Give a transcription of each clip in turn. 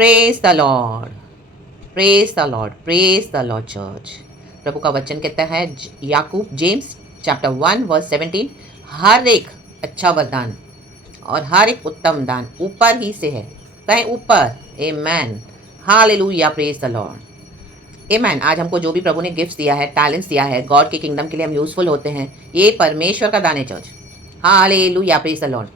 Praise the Lord, praise the Lord, praise the Lord church. प्रभु का वचन कहता है याकूब जेम्स चैप्टर 1 वर्स 17, हर एक अच्छा वरदान और हर एक उत्तम दान ऊपर ही से है, कहीं ऊपर। आमेन, हालेलुया, प्रेज द लॉर्ड। आमेन। आज हमको जो भी प्रभु ने गिफ्ट्स दिया है, टैलेंट्स दिया है, गॉड के किंगडम के लिए हम यूजफुल होते हैं, ये परमेश्वर का दान है church. Hallelujah, praise the Lord.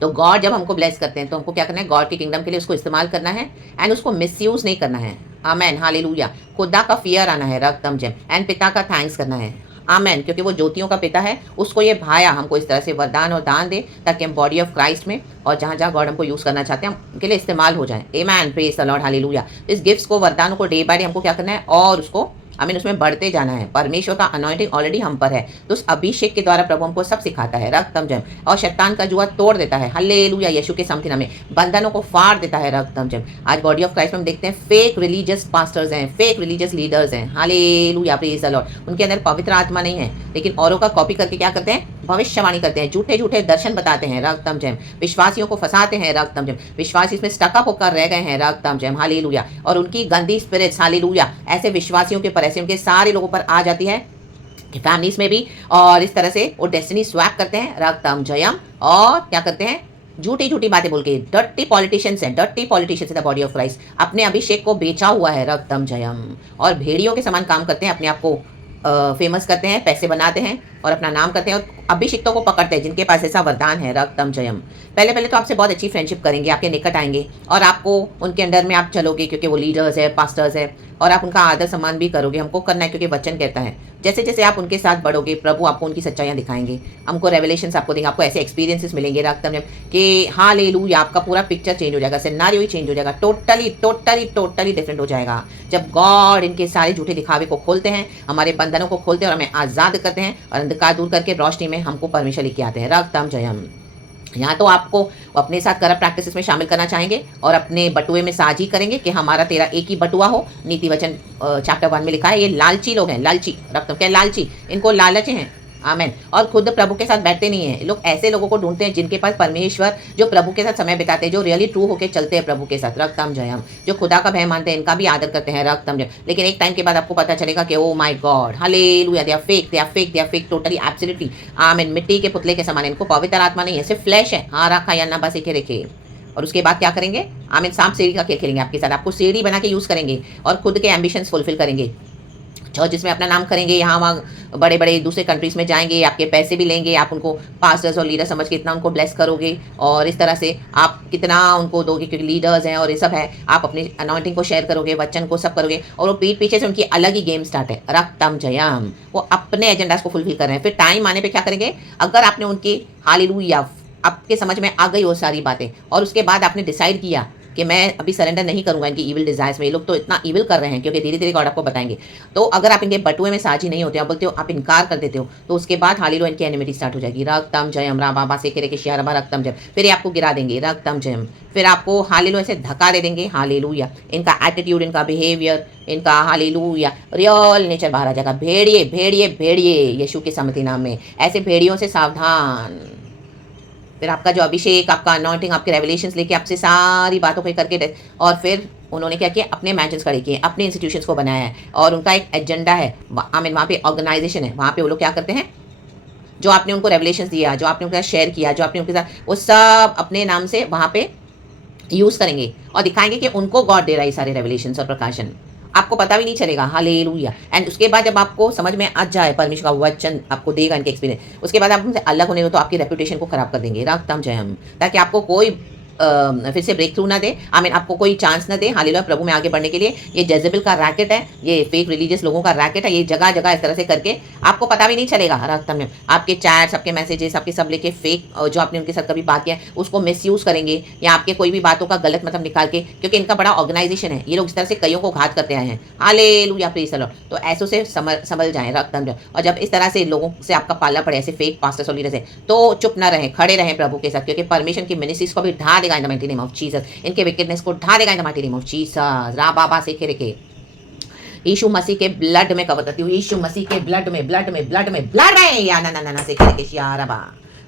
तो गॉड जब हमको ब्लेस करते हैं तो हमको क्या करना है, गॉड के किंगडम के लिए उसको इस्तेमाल करना है एंड उसको मिसयूज नहीं करना है। आमेन, हालेलुया। खुदा का फियर आना है, रकतम जम, एंड पिता का थैंक्स करना है। आमेन, क्योंकि वो ज्योतियों का पिता है, उसको ये भाया हमको इस तरह से वरदान और दान दे ताकि हम बॉडी ऑफ क्राइस्ट में और जहाँ जहाँ गॉड हमको यूज़ करना चाहते हैं उनके लिए इस्तेमाल हो जाए। आमेन, प्रेज द लॉर्ड, हालेलुया। इस गिफ्ट्स को, वरदानों को डे बाय डे हमको क्या करना है और उसको उसमें बढ़ते जाना है। परमेश्वर का अनॉइंटिंग ऑलरेडी हम पर है, तो उस अभिषेक के द्वारा प्रभु हमको सब सिखाता है, रक्तम जम, और शैतान का जुआ तोड़ देता है। हालेलुया, यीशु के समथिन में बंधनों को फाड़ देता है, रक्तम जम। आज बॉडी ऑफ क्राइस्ट में हम देखते हैं फेक रिलीजियस पास्टर्स हैं, फेक रिलीजियस लीडर्स हैं। Hallelujah, praise the Lord. उनके अंदर पवित्र आत्मा नहीं है, लेकिन औरों का कॉपी करके क्या करते हैं, भविष्यवाणी करते हैं, झूठे झूठे दर्शन बताते हैं, रक्तम जम। विश्वासियों को फंसाते हैं, रक्तम जम। विश्वासी इसमें स्टकअप होकर रह गए हैं, रक्तम जम, हालेलुया। और उनकी गंदी स्पिरिट्स, हालेलुया, ऐसे विश्वासियों के पर, ऐसे उनके सारे लोगों पर आ जाती है, फैमिलीज में भी, और इस तरह से वो डेस्टिनी स्वैप करते हैं, रक्तम जयम। और क्या करते हैं, झूठी झूठी बातें बोल के, डर्टी पॉलिटिशियंस हैं, dirty politicians the body of Christ, अपने अभिषेक को बेचा हुआ है, रक्तम जयम। और भेड़ियों के समान काम करते हैं, अपने आप को फेमस करते हैं, पैसे बनाते हैं और अपना नाम करते हैं और अभिषिक्तों को पकड़ते हैं जिनके पास ऐसा वरदान है, रक्तम जयम। पहले पहले तो आपसे बहुत अच्छी फ्रेंडशिप करेंगे, आपके निकट आएंगे और आपको उनके अंडर में आप चलोगे क्योंकि वो लीडर्स है, पास्टर्स है, और आप उनका आदर सम्मान भी करोगे। हमको करना है क्योंकि वचन कहता है जैसे जैसे आप उनके साथ बढ़ोगे प्रभु आपको उनकी सच्चाइयाँ दिखाएंगे, हमको रेवलेशंस आपको देंगे, आपको ऐसे एक्सपीरियंसेस मिलेंगे, रक्तम जयम, कि हालेलुया, आपका पूरा पिक्चर चेंज हो जाएगा, सिनेरियो ही चेंज हो जाएगा, टोटली टोटली टोटली डिफरेंट हो जाएगा जब गॉड इनके सारे झूठे दिखावे को खोलते हैं, हमारे बंधनों को खोलते हैं और हमें आज़ाद करते हैं और अंधकार दूर करके रोशनी में हमको परमेश्वर लेके आते हैं, रक्तम जयम। यहाँ तो आपको अपने साथ करप्ट प्रैक्टिसेस में शामिल करना चाहेंगे और अपने बटुए में साझी करेंगे कि हमारा तेरा एक ही बटुआ हो। नीति वचन चैप्टर 1 में लिखा है, ये लालची लोग हैं, लालची, रक्तम क्या लालची, इनको लालच हैं। आमेन। और खुद प्रभु के साथ बैठते नहीं हैं लोग, ऐसे लोगों को ढूंढते हैं जिनके पास परमेश्वर, जो प्रभु के साथ समय बिताते हैं, जो रियली ट्रू होकर चलते हैं प्रभु के साथ, रक्तम जयम, जो खुदा का भय मानते हैं, इनका भी आदर करते हैं, रक्तम जयम। लेकिन एक टाइम के बाद आपको पता चलेगा कि oh my god, hallelujah, they are fake, they are fake, they are fake, totally absolutely. Amen. मिट्टी के पुतले के समान, इनको पवित्र आत्मा नहीं है, सिर्फ फ्लैश है। हाँ, रखा या ना बस एक रेखे। और उसके बाद क्या करेंगे, आमीन, सांप सीढ़ी का खेल खेलेंगे आपके साथ, आपको सीढ़ी बना के यूज करेंगे और खुद के एम्बिशंस फुलफिल करेंगे, चर्च में अपना नाम करेंगे, यहाँ वहाँ बड़े बड़े दूसरे कंट्रीज में जाएंगे, आपके पैसे भी लेंगे, आप उनको पास्टर्स और लीडर समझ के इतना उनको ब्लेस करोगे और इस तरह से आप कितना उनको दोगे क्योंकि लीडर्स हैं और ये सब है, आप अपनी अनॉइंटिंग को शेयर करोगे, वचन को सब करोगे, और वो पीठ पीछे से उनकी अलग ही गेम स्टार्ट है, रक्तम जयम। वो अपने एजेंडास को फुलफिल कर रहे हैं। फिर टाइम आने पर क्या करेंगे, अगर आपने उनकी हालेलुया आपके समझ में आ गई वो सारी बातें और उसके बाद आपने डिसाइड किया कि मैं अभी सरेंडर नहीं करूंगा इनकी इविल डिजायर्स में, ये लोग तो इतना इविल कर रहे हैं, क्योंकि धीरे धीरे गॉड आपको बताएंगे, तो अगर आप इनके बटुए में साझी नहीं होते हो, बोलते हो, आप इनकार कर देते हो, तो उसके बाद हालेलुया इनकी एनिमिटी स्टार्ट हो जाएगी, रक्तम जयम, रा बाबा से के शियारबा, रक्तम जयम। फिर ये आपको गिरा देंगे, रक्तम जयम। फिर आपको हालेलुया से धक्का दे देंगे, हालेलुया। इनका एटीट्यूड, इनका बिहेवियर, इनका हालेलुया रियल नेचर बाहर आ जाएगा। भेड़िए भेड़िए भेड़िए, यीशु के समति नाम में, ऐसे भेड़ियों से सावधान। फिर आपका जो अभिषेक, आपका अनॉइंटिंग, आपके रेवलेशंस लेके आपसे सारी बातों को करके, और फिर उन्होंने क्या किया, अपने मैंशंस खड़े किए, अपने इंस्टीट्यूशंस को बनाया है और उनका एक एजेंडा है। आमीन, वहाँ पे ऑर्गेनाइजेशन है, वहाँ पे वो लोग क्या करते हैं, जो आपने उनको रेवलेशंस दिया, जो आपने उनके साथ शेयर किया, जो आपने उनके साथ, वो सब अपने नाम से वहाँ पे यूज़ करेंगे और दिखाएंगे कि उनको गॉड दे रहा है सारे रेवलेशंस और प्रकाशन, आपको पता भी नहीं चलेगा, हालेलुया। एंड उसके बाद जब आपको समझ में आ जाए, परमेश्वर का वचन आपको देगा इनके एक्सपीरियंस, उसके बाद आप उनसे अलग होने हो तो आपकी रेपुटेशन को खराब कर देंगे, रक्तम जयम, ताकि आपको कोई फिर से ब्रेक थ्रू ना दे, आमीन, आपको कोई चांस ना दे, हालेलुया, प्रभु में आगे बढ़ने के लिए। ये जेजेबल का रैकेट है, ये फेक रिलीजियस लोगों का रैकेट है, ये जगह जगह इस तरह से करके आपको पता भी नहीं चलेगा, रक्तम में आपके चैट्स, आपके मैसेजेस, आपके सब लेके फेक जो आपने उनके साथ कभी बात किया उसको मिसयूज करेंगे, या आपके कोई भी बातों का गलत मतलब निकाल के, क्योंकि इनका बड़ा ऑर्गेनाइजेशन है, ये लोग इस तरह से कईयों को घात करते आए हैं, हालेलुया, प्रेज़ द लॉर्ड। तो ऐसों से संभल जाएं, रक्तम। और जब इस तरह से लोगों से आपका पाला पड़े, ऐसे फेक पास्टर्स और लीडर्स है, तो चुप ना रहें, खड़े रहें प्रभु के साथ, क्योंकि परमेश्वर की मिनिस्ट्रीज को भी ढा देगा इन the mighty name of Jesus, इनके विकेटनेस को ढा देगा इन the mighty name of Jesus, रा बाबा से खेरे के यीशु मसीह के ब्लड में कवर करती हूँ, यीशु मसीह के ब्लड में, ब्लड में, ब्लड में, ब्लड में, या ना ना ना ना से खेरे के शियारबा,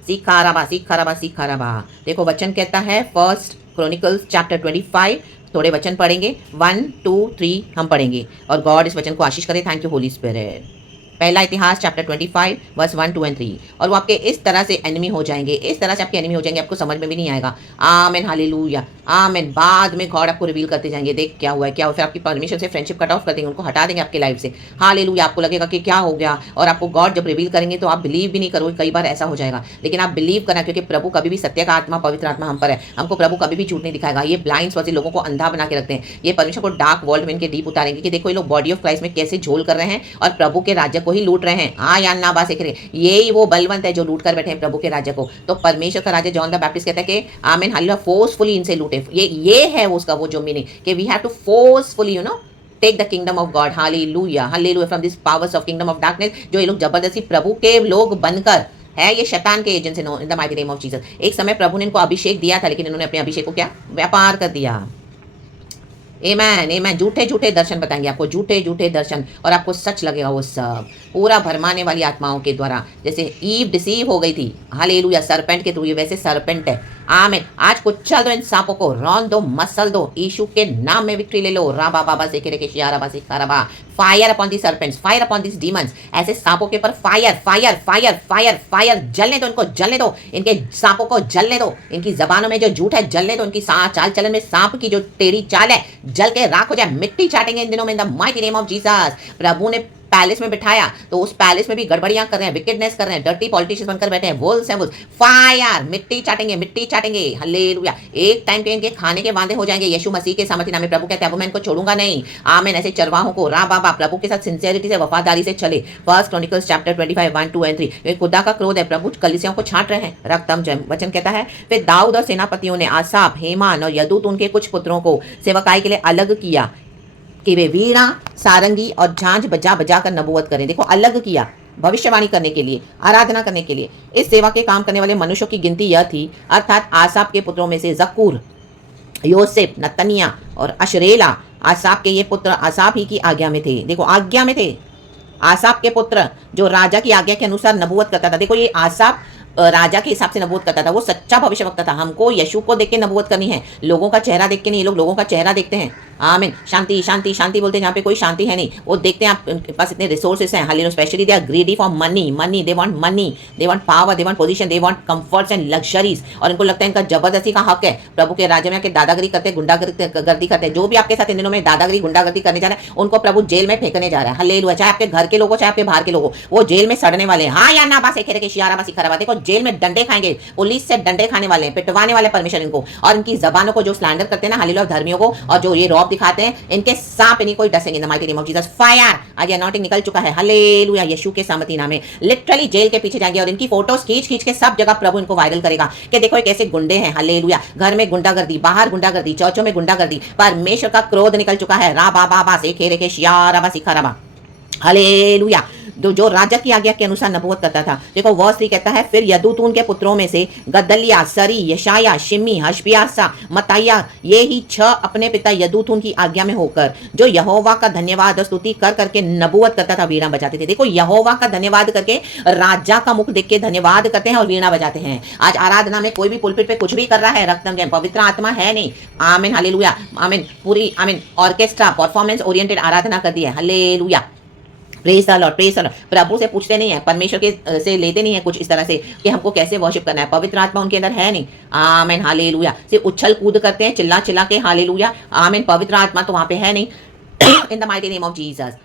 सीखा रबा, सीखा रबा, सीखा रबा। देखो वचन कहता है, फर्स्ट क्रॉनिकल्स चैप्टर 25 थोड़े वचन पढ़ेंगे, 1, 2, 3 हम पढ़ेंगे और गॉड इस वचन को आशीष करे। Thank you Holy spirit. पहला इतिहास चैप्टर 25 वर्स 1, 2 एंड 3। और वो आपके इस तरह से एनिमी हो जाएंगे, इस तरह से आपके एनिमी हो जाएंगे, आपको समझ में भी नहीं आएगा। आमेन, हालेलुया, आमेन। बाद में गॉड आपको रिवील करते जाएंगे, देख क्या हुआ है, क्या हुआ। फिर आपकी परमिशन से फ्रेंडशिप कट ऑफ कर देंगे, उनको हटा देंगे आपके लाइफ से। हालेलुया, आपको लगेगा कि क्या हो गया, और आपको गॉड जब रिवील करेंगे तो आप बिलीव भी नहीं करोगे। कई बार ऐसा हो जाएगा, लेकिन आप बिलीव करना, क्योंकि प्रभु कभी भी सत्य का आत्मा, पवित्र आत्मा हम पर है। हमको प्रभु कभी भी झूठ नहीं दिखाएगा। ये ब्लाइंड स्पॉट लोगों को अंधा बना के रखते हैं। ये परमेश्वर को डार्क वर्ल्ड में इनके डीप उतारेंगे कि देखो ये लोग बॉडी ऑफ क्राइस्ट में कैसे झोल कर रहे हैं और प्रभु के राज्य को ही लूट रहे हैं। या ना बात रहे, यही वो बलवंत है जो लूट कर बैठे हैं प्रभु के राज्य को। तो परमेश्वर का राज्य, जॉन द बैप्टिस्ट कहता है कि आमीन हालेलुया, फोर्सफुली इनसे लूटे। ये है उसका वो जो मीनिंग कि we have to forcefully take the kingdom of God. Hallelujah, hallelujah, from this powers of kingdom of darkness, जो ये लोग जबरदस्ती प्रभु के लोग बनकर है, ये शैतान के agent in the mighty name of Jesus. एक समय प्रभु ने इनको अभिषेक दिया था, लेकिन इन्होंने अपने अभिषेक को क्या व्यापार कर दिया। आमेन, आमेन। झूठे झूठे दर्शन बताएंगे आपको, झूठे झूठे दर्शन, और आपको सच लगेगा वो सब, पूरा भरमाने वाली आत्माओं के द्वारा। जैसे ईव डिसीव हो गई थी, हालेलुया, सरपेंट के थ्रू, ये वैसे सरपेंट है। आमीन। आज कुचल दो इन सांपों को, रौन दो, मसल दो, यीशु के नाम में विक्ट्री ले लो। राबा बाबा से के शियाराबा से खाराबा। Fire upon the serpents, fire upon this demons. ऐसे सांपों के ऊपर fire fire fire fire fire, जलने दो इनको, जलने दो, इनके सांपों को जलने दो। इनकी जबानों में जो झूठ है जलने दो, इनकी चाल चलन में सांप की जो टेढ़ी चाल है जल के राख हो जाए, मिट्टी चाटेंगे इन दिनों में in the mighty name of Jesus. प्रभु ने पैलेस में बिठाया तो उस पैलेस में भी गड़बड़ियां कर रहे हैं, विकेडनेस कर रहे हैं, डर्टी पॉलिटिशियंस बनकर बैठे हैं, वुल्स हैं वुल्स। फायर, मिट्टी चाटेंगे, मिट्टी चाटेंगे। हालेलुया। एक टाइम के इनके खाने के वादे हो जाएंगे यीशु मसीह के सामर्थ्य नाम में। प्रभु कहते हैं अब मैं इनको छोड़ूंगा नहीं। आमीन। ऐसे चरवाहों को रा बाबा प्रभु के साथ सिंसियरिटी से, वफादारी से चले। First chronicles chapter 25 1, 2 and 3। ये खुदा का क्रोध है, प्रभु कलीसियाओं को छांट रहे हैं। रक्तम जम वचन कहता है, फिर दाऊद और सेनापतियों ने आसाप, हेमान और यदूत उनके कुछ पुत्रों को सेवकाई के लिए अलग किया कि वे वीणा, सारंगी और झांझ बजा बजा कर नबूवत करें। देखो, अलग किया भविष्यवाणी करने के लिए, आराधना करने के लिए। इस सेवा के काम करने वाले मनुष्यों की गिनती यह थी, अर्थात आसाप के पुत्रों में से जक्कूर, योसेफ, नतनिया और अशरेला, आसाप के ये पुत्र आसाप ही की आज्ञा में थे। देखो, आज्ञा में थे। आसाप के पुत्र जो राजा की आज्ञा के अनुसार नबूवत करता था। देखो, ये आसाप राजा के हिसाब से नबूवत करता था, वो सच्चा भविष्यवक्ता था। हमको यीशु को देख के नबूवत करनी है, लोगों का चेहरा देख के नहीं। ये लोग लोगों का चेहरा देखते हैं। आमीन। शांति शांति शांति बोलते हैं, जहाँ पे कोई शांति है नहीं। वो देखते हैं आपके पास इतने रिसोर्सेस हैं, hallelujah. Specially they are greedy for money, money, they want money, they want power, they want position, they want comforts and luxuries. और इनको लगता है इनका जबरदस्ती का हक है प्रभु के राज्य में आके दादागिरी करते हैं, गुंडागर्दी करते हैं। जो भी आपके साथ इन दिनों में दादागिरी गुंडागर्दी करने जा रहा है, उनको प्रभु जेल में फेंकने जा रहा है। हालेलुया। चाहे आपके घर के लोग हो, चाहे आपके बाहर के लोग हो, वो जेल में सड़ने वाले हैं। हाँ या ना बासे खेरे के शियारा बासी खराबा। देखो, जेल में डंडे खाएंगे, पुलिस से डंडे खाने वाले हैं, पिटवाने वाले परमेश्वर इनको। और इनकी जबानों को जो स्लैंडर करते हैं ना, हालेलुया, धर्मियों को, और जो ये रौब दिखाते हैं, इनके सांप इन्हीं कोई डसेंगे in the mighty name of Jesus. Fire. आज ये अनॉइंटिंग निकल चुका है, हालेलुया, यीशु के सामर्थ्य नाम में। लिटरली जेल के पीछे जाएंगे और इनकी फोटोज खींच खींच के सब जगह प्रभु इनको वायरल करेगा कि देखो ये कैसे गुंडे हैं। हालेलुया। घर में गुंडागर्दी, बाहर गुंडागर्दी, चर्चों में गुंडागर्दी। परमेश्वर का क्रोध निकल चुका है। रा बा बा बा से खेरे के शियारा बा सिखा रबा। हालेलुया। जो राजा की आज्ञा के अनुसार नबूवत करता था। देखो, वर्स 3 कहता है, फिर यदूतून के पुत्रों में से गदलिया, सरी, यशाया, शिमी, हशबियासा, मताया, ये ही 6 अपने पिता यदूतून की आज्ञा में होकर जो यहोवा का धन्यवाद और स्तुति कर करके नबूवत करता था, वीणा बजाते थे। देखो, यहोवा का धन्यवाद करके, राजा का मुख देख के धन्यवाद करते हैं और वीणा बजाते हैं। आज आराधना में कोई भी पुलपिट पे कुछ भी कर रहा है, रक्तम जय, पवित्र आत्मा है नहीं। आमीन, हालेलुया, आमीन। पूरी आमीन ऑर्केस्ट्रा परफॉर्मेंस ओरिएंटेड आराधना कर दी है। Hallelujah. Praise the Lord, praise the Lord. प्रभु से पूछते नहीं है, परमेश्वर के से लेते नहीं है कुछ इस तरह से कि हमको कैसे वर्शिप करना है। पवित्र आत्मा उनके अंदर है नहीं। आमीन, हालेलुया। सिर्फ उछल कूद करते हैं, चिल्ला चिल्ला के, हालेलुया, आमीन। पवित्र आत्मा तो वहां पे है नहीं। इन the mighty name of Jesus.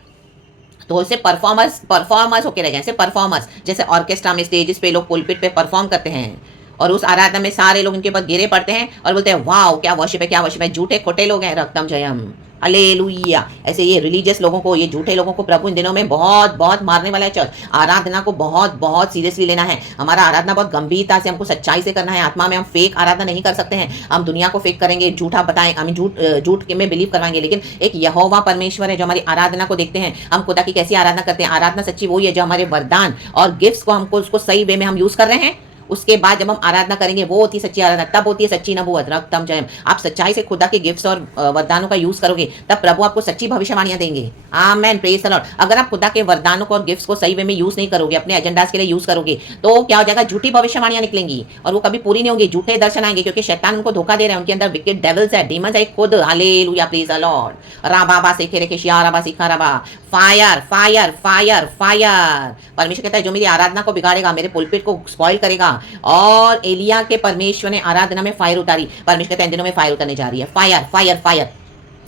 तो इससे परफॉर्मर्स होके रह गए, सिर्फ परफॉर्मर्स। जैसे ऑर्केस्ट्रा में स्टेजेस पे लोग पुलपिट पे परफॉर्म करते हैं और उस आराधना में सारे लोग इनके ऊपर गिरे पड़ते हैं और बोलते हैं वाह क्या वर्शिप है, क्या वर्शिप है। झूठे खोटे लोग हैं, रक्तम जयम, हालेलुया। ऐसे ये रिलीजियस लोगों को, ये झूठे लोगों को प्रभु इन दिनों में बहुत बहुत मारने वाला है। चर्च आराधना को बहुत बहुत सीरियसली लेना है। हमारा आराधना बहुत गंभीरता से, हमको सच्चाई से करना है। आत्मा में हम फेक आराधना नहीं कर सकते हैं। हम दुनिया को फेक करेंगे, झूठा बताएं, हम झूठ के में बिलीव करवाएंगे। लेकिन एक यहोवा परमेश्वर है जो हमारी आराधना को देखते हैं। हम खुदा की कैसी आराधना करते हैं। आराधना सच्ची वही है जो हमारे वरदान और गिफ्ट्स को, हमको उसको सही वे में हम यूज कर रहे हैं, उसके बाद जब हम आराधना करेंगे वो होती है सच्ची आराधना, तब होती है सच्ची नबूवत। रक्तम जयम, आप सच्चाई से खुदा के गिफ्ट्स और वरदानों का यूज करोगे तब प्रभु आपको सच्ची भविष्यवाणियां देंगे। आमेन, प्रेज द लॉर्ड। अगर आप खुदा के वरदानों को और गिफ्ट्स को सही वे में यूज नहीं करोगे, अपने एजेंडास के लिए यूज करोगे, तो क्या हो जाएगा, झूठी भविष्यवाणियां निकलेंगी और वो कभी पूरी नहीं होंगी, झूठे दर्शन आएंगे, क्योंकि शैतान उनको धोखा दे रहे हैं, उनके अंदर विकेट डेविल्स है, डीमंस है खुद। Hallelujah, praise the Lord. राबाबा सेखे रेखे शिया राबा सिखा राबा, फायर फायर फायर फायर। परमेश्वर कहता है जो मेरी आराधना को बिगाड़ेगा, मेरे पुलपिट को स्पॉइल करेगा। और एलिया के परमेश्वर ने आराधना में फायर उतारी, परमेश्वर कहता है इन दिनों में फायर उतरने जा रही है। Fire fire fire.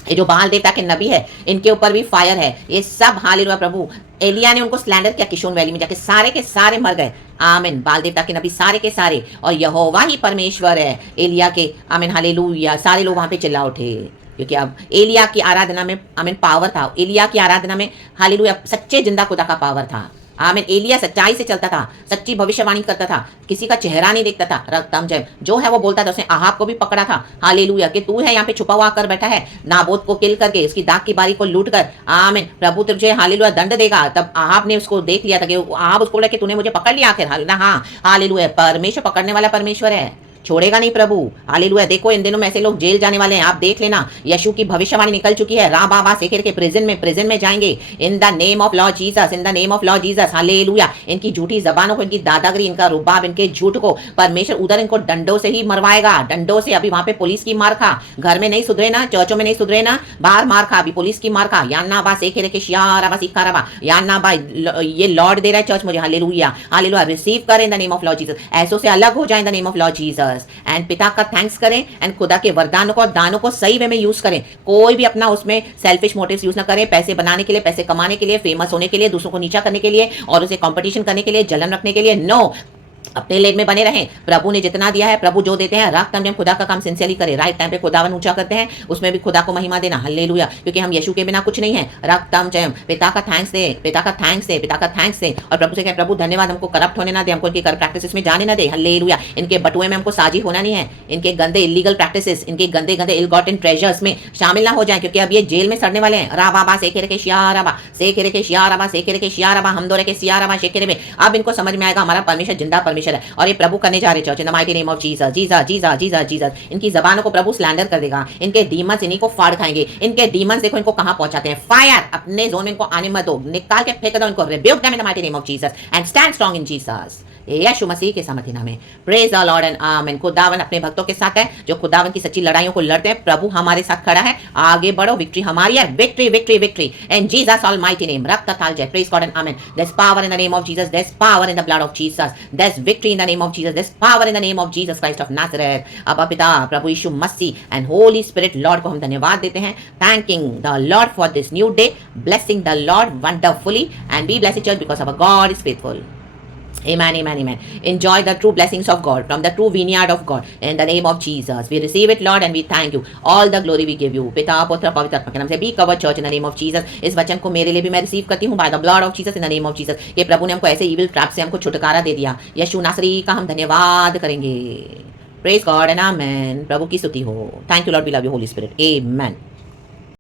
ये जो बाल देवता के नबी है इनके ऊपर भी फायर है। ये सब हालेलुया प्रभु। एलिया ने उनको स्लैंडर किया किशोन वैली में जाके, सारे के सारे मर गए। आमीन, बाल देवता के नबी सारे के सारे, और यहोवा ही परमेश्वर है एलिया के। आमीन, हालेलुया। सारे लोग वहां पे चिल्ला उठे, क्योंकि अब एलिया की आराधना में आमीन पावर था। एलिया की आराधना में हालेलुया सच्चे जिंदा खुदा का पावर था। आमीन, एलिया सच्चाई से चलता था, सच्ची भविष्यवाणी करता था, किसी का चेहरा नहीं देखता था। रक्तम जय जो है वो बोलता था। उसने आहाब को भी पकड़ा था, हालेलुया, कि तू है यहाँ पे छुपा हुआ कर बैठा है, नाबोत को किल करके उसकी दाग की बारी को लूट कर। आमीन, प्रभु तुझे हालेलुया दंड देगा। तब आहाब ने उसको देख लिया था कि आहाब उसको बोला कि तूने मुझे पकड़ लिया आखिर। हाँ, हालेलुया, परमेश्वर पकड़ने वाला परमेश्वर है, छोड़ेगा नहीं प्रभु। हालेलुया। देखो इन दिनों में ऐसे लोग जेल जाने वाले हैं, आप देख लेना। यीशु की भविष्यवाणी निकल चुकी है, रा बाबा सेकर के प्रिजन में जाएंगे। इन the name of Lord Jesus, in the name of Lord Jesus, hallelujah. इनकी झूठी जबानों को, इनकी दादागिरी, इनका रुबाब, इनके झूठ को परमेश्वर उधर इनको डंडों से ही मरवाएगा, डंडों से। अभी वहां पे पुलिस की मार खा, घर में नहीं सुधरे ना, चर्चों में नहीं सुधरे ना, बाहर मार खा, अभी पुलिस की मार खा। यान्ना बा सेकर के शियारा बा सिखारा बा, यान्ना बा ये लॉर्ड दे रहा है चर्च मुझे, हालेलुया हालेलुया। रिसीव करें in the name of Lord Jesus, ऐसों से अलग हो जाए in the name of Lord Jesus. And पिता का थैंक्स करें एंड खुदा के वरदानों को और दानों को सही वे में यूज करें। कोई भी अपना उसमें सेल्फिश मोटिव्स यूज ना करें, पैसे बनाने के लिए, पैसे कमाने के लिए, फेमस होने के लिए, दूसरों को नीचा करने के लिए और उसे कंपटीशन करने के लिए, जलन रखने के लिए। नो, अपने लेन में बने रहें। प्रभु ने जितना दिया है, प्रभु जो देते हैं, रात टाइम में खुदा का काम सिंसियरली करें। राइट टाइम पे खुदावन ऊंचा करते हैं, उसमें भी खुदा को महिमा देना, हालेलुया, क्योंकि हम यीशु के बिना कुछ नहीं है। रक्तम जयम, पिता का थैंक्स दे, पिता का थैंक्स दे, पिता का थैंक्स दे। और प्रभु से कहें प्रभु धन्यवाद, हमको करप्ट होने ना दे, हमको इनकी करप्ट प्रैक्टिस में जाने ना दे, हालेलुया। इनके बटुए में हमको साजी होना नहीं है, इनके गंदे इलीगल प्रैक्टिसेस, इनके गंदे गंदे इल गॉटन ट्रेजर्स में शामिल ना हो जाए, क्योंकि अब ये जेल में सड़ने वाले हैं। रा बाबा सेखेरे के शियाराबा, सेखेरे के शियाराबा, सेखेरे के शियाराबा, हम दोरे के सियाराबा शेखेरे में। अब इनको समझ में आएगा हमारा परमेश्वर जिंदा परमेश्वर है और ये प्रभु करने जा रहे church in the mighty name of Jesus. Jesus Jesus Jesus Jesus. इनकी जबानों को प्रभु स्लैंडर कर देगा, इनके डीमंस इन्हीं को फाड़ खाएंगे। इनके डीमंस देखो इनको कहां पहुंचाते हैं। फायर, अपने जोन में इनको आने मत दो, निकाल के फेंक दो इनको। Rebuke them in the mighty name of Jesus and stand strong in Jesus, यीशु मसीह के सामर्थ्य नाम में। Praise the Lord and amen. खुदावन अपने भक्तों के साथ है जो खुदावन की सच्ची लड़ाइयों को लड़ते हैं। प्रभु हमारे साथ खड़ा है, आगे बढ़ो, विक्ट्री हमारी है। Victory victory victory in Jesus almighty name. रक्त थाल जय, praise God and amen. There is power in the name of Jesus, there is power in the blood of Jesus, there is victory in the name of Jesus, there is power in the name of Jesus Christ of Nazareth. अब पिता प्रभु यीशु मसीह and Holy Spirit Lord को हम धन्यवाद देते हैं। Thanking the Lord for this new day, blessing the Lord wonderfully and be blessed church because our God is faithful. Amen, amen, amen. Enjoy the true blessings of God from the true vineyard of God in the name of Jesus. We receive it, Lord, and we thank you. All the glory we give you. पिता पुत्र पवित्र आत्मा के नाम से be cover church in the name of Jesus. इस वचन को मेरे लिए भी मैं रिसीव करती हूँ by the blood of Jesus in the name of Jesus. ये प्रभु ने हमको ऐसे इविल ट्रैप से हमको छुटकारा दे दिया। यीशु नासरी का हम धन्यवाद करेंगे। Praise God and amen. प्रभु की स्तुति हो। Thank you Lord, we love you Holy Spirit. Amen.